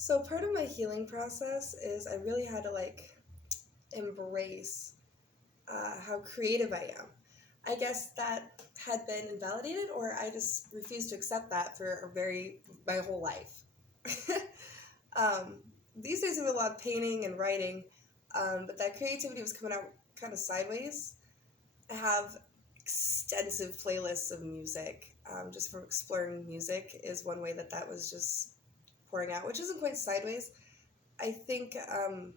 So part of my healing process is I really had to embrace how creative I am. I guess that had been invalidated, or I just refused to accept that for my whole life. um, these days I do a lot of painting and writing, but that creativity was coming out kind of sideways. I have extensive playlists of music. Just from exploring music is one way that was just pouring out, which isn't quite sideways. I think an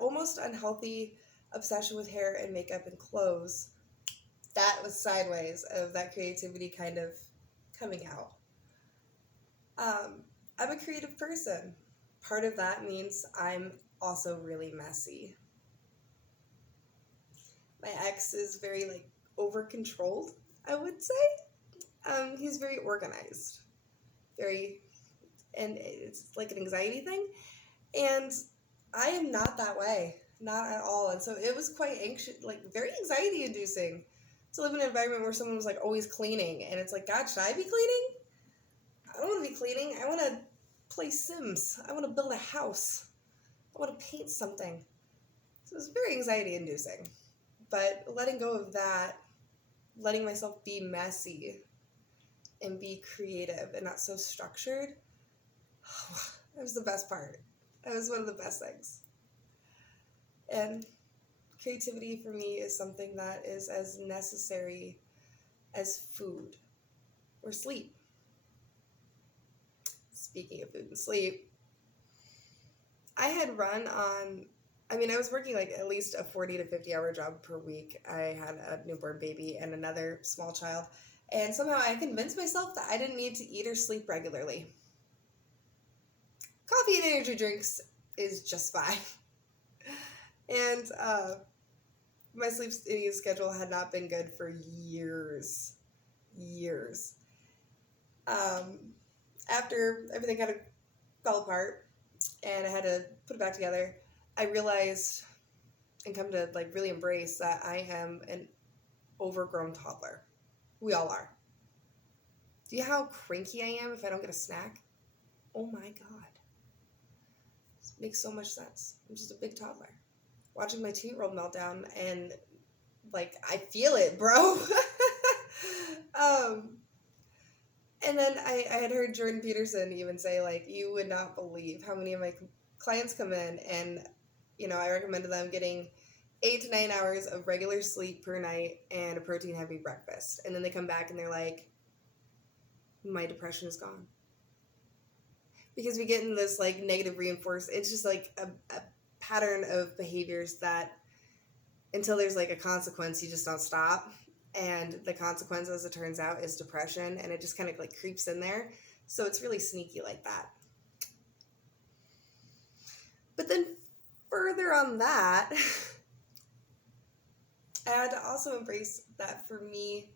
almost unhealthy obsession with hair and makeup and clothes, that was sideways of that creativity kind of coming out. I'm a creative person. Part of that means I'm also really messy. My ex is very over controlled, I would say. He's very organized, very, and it's like an anxiety thing. And I am not that way, not at all. And so it was quite anxious, very anxiety inducing to live in an environment where someone was always cleaning. And it's like, God, should I be cleaning? I don't want to be cleaning. I want to play Sims. I want to build a house. I want to paint something. So it was very anxiety inducing. But letting go of that, letting myself be messy and be creative and not so structured, that was the best part. That was one of the best things. And creativity for me is something that is as necessary as food or sleep. Speaking of food and sleep, I had run on, I was working at least a 40 to 50 hour job per week. I had a newborn baby and another small child. And somehow I convinced myself that I didn't need to eat or sleep regularly. Coffee and energy drinks is just fine. And my sleep schedule had not been good for years. After everything kind of fell apart and I had to put it back together, I realized and come to really embrace that I am an overgrown toddler. We all are. Do you know how cranky I am if I don't get a snack? Oh my God. This makes so much sense. I'm just a big toddler. Watching my 2-year-old meltdown and I feel it, bro. And then I had heard Jordan Peterson even say you would not believe how many of my clients come in and I recommended them getting 8 to 9 hours of regular sleep per night and a protein heavy breakfast, and then they come back and they're like, my depression is gone, because we get in this negative reinforcement. It's just a pattern of behaviors that until there's a consequence, you just don't stop. And the consequence, as it turns out, is depression, and it just kind of creeps in there. So it's really sneaky like that. But then further on that, I had to also embrace that for me,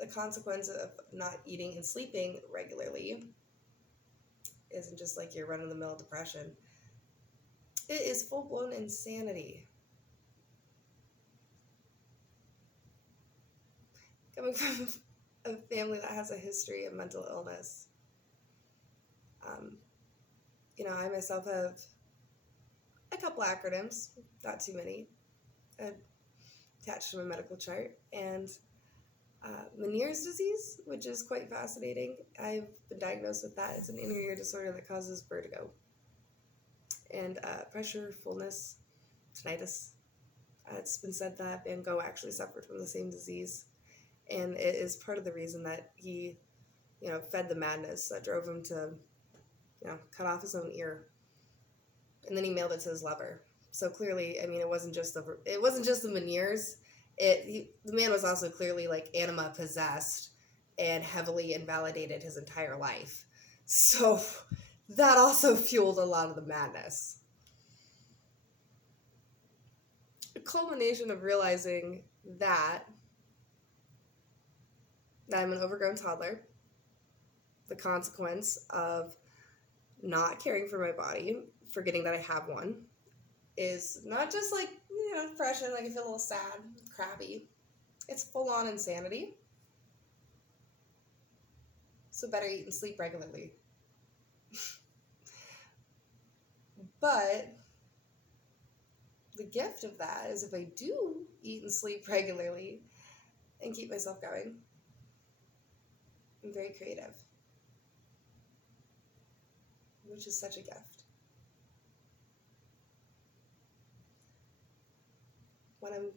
the consequence of not eating and sleeping regularly isn't just your run-of-the-mill depression. It is full-blown insanity. Coming from a family that has a history of mental illness, I myself have a couple acronyms, not too many, attached to my medical chart, and Meniere's disease, which is quite fascinating. I've been diagnosed with that. It's an inner ear disorder that causes vertigo. And pressure, fullness, tinnitus. It's been said that Van Gogh actually suffered from the same disease. And it is part of the reason that he, fed the madness that drove him to, cut off his own ear. And then he mailed it to his lover. So clearly, it wasn't just the Meniere's. The man was also clearly anima possessed and heavily invalidated his entire life. So that also fueled a lot of the madness. A culmination of realizing that I'm an overgrown toddler, the consequence of not caring for my body, forgetting that I have one, is not just depression, I feel a little sad, crappy. It's full-on insanity. So better eat and sleep regularly. But the gift of that is if I do eat and sleep regularly and keep myself going, I'm very creative, which is such a gift. When I'm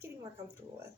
getting more comfortable with.